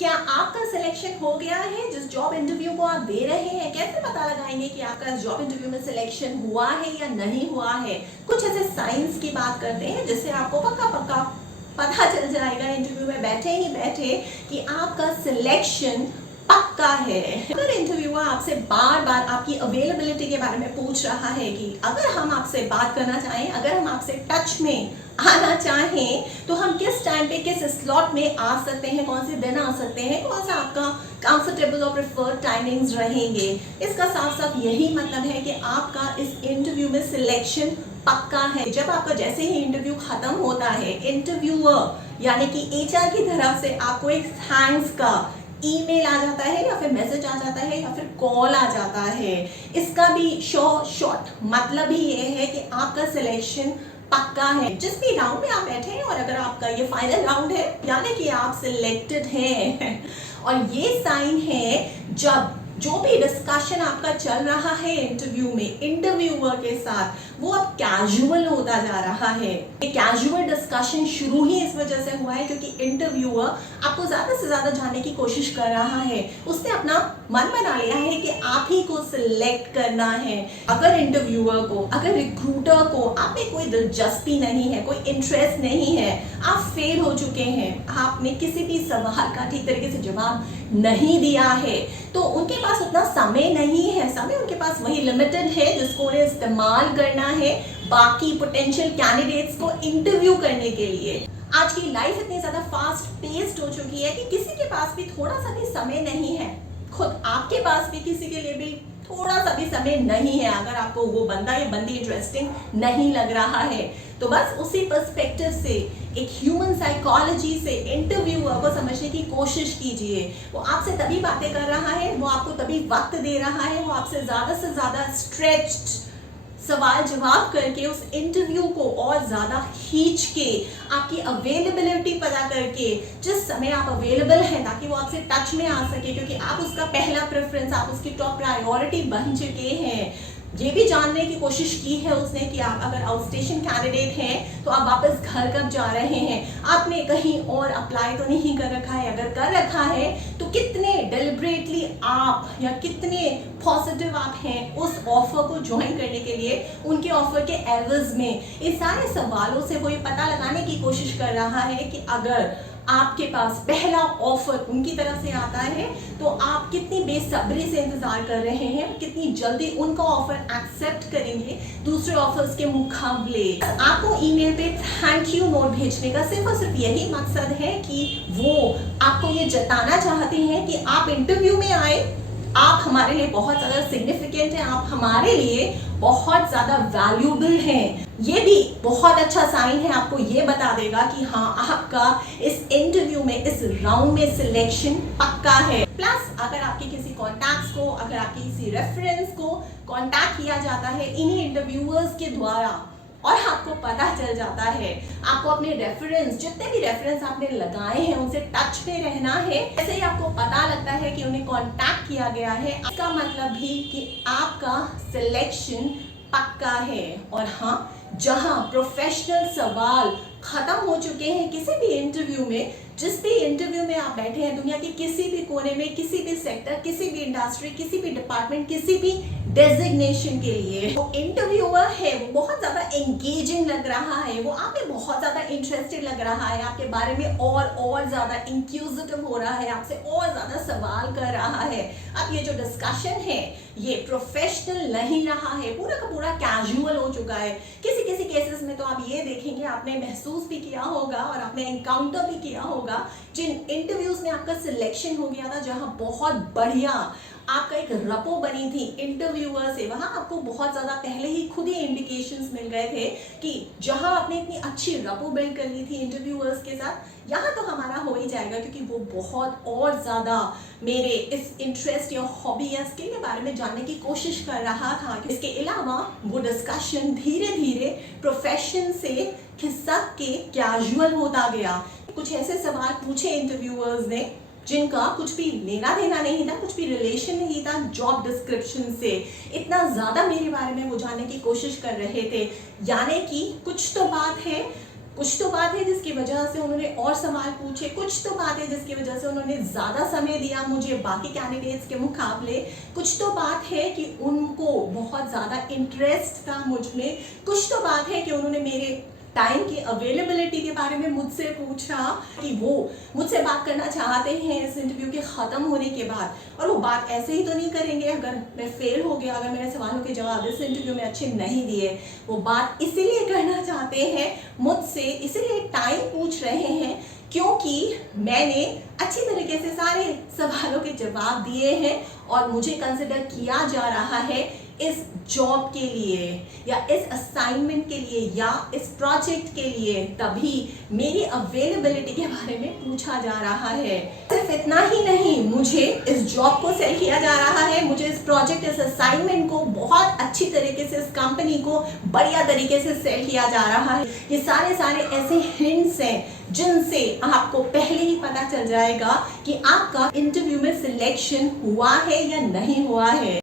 क्या आपका सिलेक्शन हो गया है जिस जॉब इंटरव्यू को आप दे रहे हैं? कैसे पता लगाएंगे कि आपका जॉब इंटरव्यू में सिलेक्शन हुआ है या नहीं हुआ है? कुछ ऐसे साइंस की बात करते हैं जिससे आपको पक्का पक्का पता चल जाएगा इंटरव्यू में बैठे ही बैठे कि आपका सिलेक्शन पक्का है। अगर इंटरव्यूअर आपसे बार बार आपकी अवेलेबिलिटी के बारे में पूछ रहा है कि अगर हम आपसे बात करना चाहें, अगर हम आपसे टच में आना चाहें तो हम किस टाइम पे किस स्लॉट में आ सकते हैं, कौन से दिन आ सकते हैं, कौन सा आपका कंफर्टेबल और प्रेफर्ड टाइमिंग्स रहेंगे, इसका साफ साफ यही मतलब है कि आपका इस इंटरव्यू में सिलेक्शन पक्का है। जब आपका जैसे ही इंटरव्यू खत्म होता है, इंटरव्यूअर यानी कि एचआर की तरफ से आपको एक थैंक्स का ईमेल आ जाता है या फिर मैसेज आ जाता है या फिर कॉल आ जाता है। इसका भी शॉर्ट मतलब ही ये है कि आपका सिलेक्शन पक्का है। जिस भी राउंड में आप बैठे हैं और अगर आपका ये फाइनल राउंड है यानी कि आप सिलेक्टेड हैं और ये साइन है जब जो भी डिस्कशन आपका चल रहा है इंटरव्यू में इंटरव्यूअर के साथ वो अब कैजुअल होता जा रहा है। ये कैजुअल डिस्कशन शुरू ही इस वजह से हुआ है क्योंकि इंटरव्यूअर आपको ज्यादा से ज्यादा जानने की कोशिश कर रहा है। उसने अपना मन बना लिया है कि आप ही को सिलेक्ट करना है। अगर इंटरव्यूअर को, अगर रिक्रूटर को आप में कोई दिलचस्पी नहीं है, कोई इंटरेस्ट नहीं है, आप फेल हो चुके हैं, आपने किसी भी सवाल का ठीक तरीके से जवाब नहीं दिया है, तो उनके पास उतना समय नहीं है। समय उनके पास वही लिमिटेड है जिसको उन्हें इस्तेमाल करना है बाकी पोटेंशियल कैंडिडेट्स को इंटरव्यू करने के लिए। आज की लाइफ इतनी ज्यादा फास्ट पेस्ड हो चुकी है कि किसी के पास भी थोड़ा सा भी समय नहीं है। खुद आपके पास भी किसी के लिए भी थोड़ा सा भी समय नहीं है अगर आपको वो बंदा या बंदी इंटरेस्टिंग नहीं लग रहा है। तो बस उसी पर्सपेक्टिव से, एक ह्यूमन साइकोलॉजी से इंटरव्यूअर को समझने की कोशिश कीजिए। वो आपसे तभी बातें कर रहा है, वो आपको तभी वक्त दे रहा है, वो आपसे ज्यादा से ज्यादा स्ट्रेच्ड सवाल जवाब करके उस इंटरव्यू को और ज्यादा खींच के आपकी अवेलेबिलिटी पता करके जिस समय आप अवेलेबल हैं ताकि वो आपसे टच में आ सके, क्योंकि आप उसका पहला प्रेफरेंस, आप उसकी टॉप प्रायोरिटी बन चुके हैं। ये भी जानने की कोशिश की है उसने कि आप अगर आउट स्टेशन कैंडिडेट हैं तो आप वापस घर कब जा रहे हैं, आपने कहीं और अप्लाई तो नहीं कर रखा है, अगर कर रखा है तो कितने डेलिब्रेटली आप या कितने पॉजिटिव आप हैं उस ऑफर को ज्वाइन करने के लिए, उनके ऑफर के एवज में। इस सारे सवालों से वो ये पता लगाने की कोशिश कर रहा है कि अगर आपके पास पहला ऑफर उनकी तरफ से आता है तो आप कितनी बेसब्री से इंतजार कर रहे हैं, कितनी जल्दी उनका ऑफर एक्सेप्ट करेंगे दूसरे ऑफर्स के मुकाबले। आपको ईमेल पे थैंक यू नोट भेजने का सिर्फ और सिर्फ यही मकसद है कि वो आपको ये जताना चाहते हैं कि आप इंटरव्यू में आए, आप हमारे लिए बहुत ज़्यादा सिग्निफिकेंट हैं, आप हमारे लिए बहुत ज़्यादा वैल्यूबल हैं। ये भी बहुत अच्छा साइन है, आपको ये बता देगा कि हाँ आपका इस इंटरव्यू में, इस राउंड में सिलेक्शन पक्का है। प्लस अगर आपके किसी कॉन्टैक्ट्स को, अगर आपके किसी रेफरेंस को कॉन्टैक्ट किया जाता है इन्हीं इंटरव्यूअर्स के द्वारा और आपको पता चल जाता है, आपको अपने रेफरेंस, जितने भी रेफरेंस आपने लगाए हैं उनसे टच में रहना है। ऐसे ही आपको पता लगता है कि उन्हें कांटेक्ट किया गया है, इसका मतलब भी कि आपका सिलेक्शन पक्का है। और हाँ, जहां प्रोफेशनल सवाल खत्म हो चुके हैं किसी भी इंटरव्यू में, जिस भी इंटरव्यू में आप बैठे हैं दुनिया के किसी भी कोने में, किसी भी सेक्टर, किसी भी इंडस्ट्री, किसी भी डिपार्टमेंट, किसी भी डेजिग्नेशन के लिए, वो इंटरव्यूअर है वो बहुत ज्यादा एंगेजिंग लग रहा है, वो आप में बहुत ज्यादा इंटरेस्टेड लग रहा है, आपके बारे में और ज्यादा इंक्यूजिटिव हो रहा है, आपसे और ज्यादा सवाल कर रहा है। अब ये जो डिस्कशन है ये प्रोफेशनल नहीं रहा है, पूरा का पूरा कैजुअल हो चुका है। किसी किसी केसेस में तो आप ये देखेंगे, आपने महसूस भी किया होगा और आपने एनकाउंटर भी किया होगा जिन इंटरव्यूज में आपका सिलेक्शन हो गया था, जहां बहुत बढ़िया आपका एक रपो बनी थी इंटरव्यूअर से, वहां आपको बहुत ज्यादा पहले ही खुद ही इंडिकेशंस मिल गए थे कि जहां आपने इतनी अच्छी रपो बिल्ड कर ली थी इंटरव्यूअर्स के साथ, यहाँ तो हमारा हो ही जाएगा, क्योंकि वो बहुत और ज्यादा मेरे इस इंटरेस्ट या हॉबी या स्किल के बारे में जानने की कोशिश कर रहा था। इसके अलावा वो डिस्कशन धीरे धीरे प्रोफेशन से खिसक के कैजुअल होता गया। कुछ ऐसे सवाल पूछे इंटरव्यूअर्स ने जिनका कुछ भी लेना देना नहीं था, कुछ भी रिलेशन नहीं था जॉब डिस्क्रिप्शन से। इतना ज्यादा मेरे बारे में वो जानने की कोशिश कर रहे थे, यानी कि कुछ तो बात है, कुछ तो बात है जिसकी वजह से उन्होंने और सवाल पूछे, कुछ तो बात है जिसकी वजह से उन्होंने ज़्यादा समय दिया मुझे बाकी कैंडिडेट्स के मुकाबले, कुछ तो बात है कि उनको बहुत ज़्यादा इंटरेस्ट था मुझ में, कुछ तो बात है कि उन्होंने मेरे टाइम की अवेलेबिलिटी के बारे में मुझसे पूछा कि वो मुझसे बात करना चाहते हैं इस इंटरव्यू के ख़त्म होने के बाद, और वो बात ऐसे ही तो नहीं करेंगे अगर मैं फेल हो गया, अगर मेरे सवालों के जवाब इस इंटरव्यू में अच्छे नहीं दिए। वो बात इसीलिए करना चाहते हैं मुझसे, इसीलिए टाइम पूछ रहे हैं क्योंकि मैंने अच्छी तरीके से सारे सवालों के जवाब दिए हैं और मुझे कंसिडर किया जा रहा है इस जॉब के लिए या इस असाइनमेंट के लिए या इस प्रोजेक्ट के लिए, तभी मेरी अवेलेबिलिटी के बारे में पूछा जा रहा है। सिर्फ इतना ही नहीं, मुझे इस जॉब को सेल किया जा रहा है, मुझे इस प्रोजेक्ट, इस असाइनमेंट को बहुत अच्छी तरीके से, इस कंपनी को बढ़िया तरीके से सेल किया जा रहा है। ये सारे ऐसे हिंट्स हैं जिनसे आपको पहले ही पता चल जाएगा कि आपका इंटरव्यू में सिलेक्शन हुआ है या नहीं हुआ है।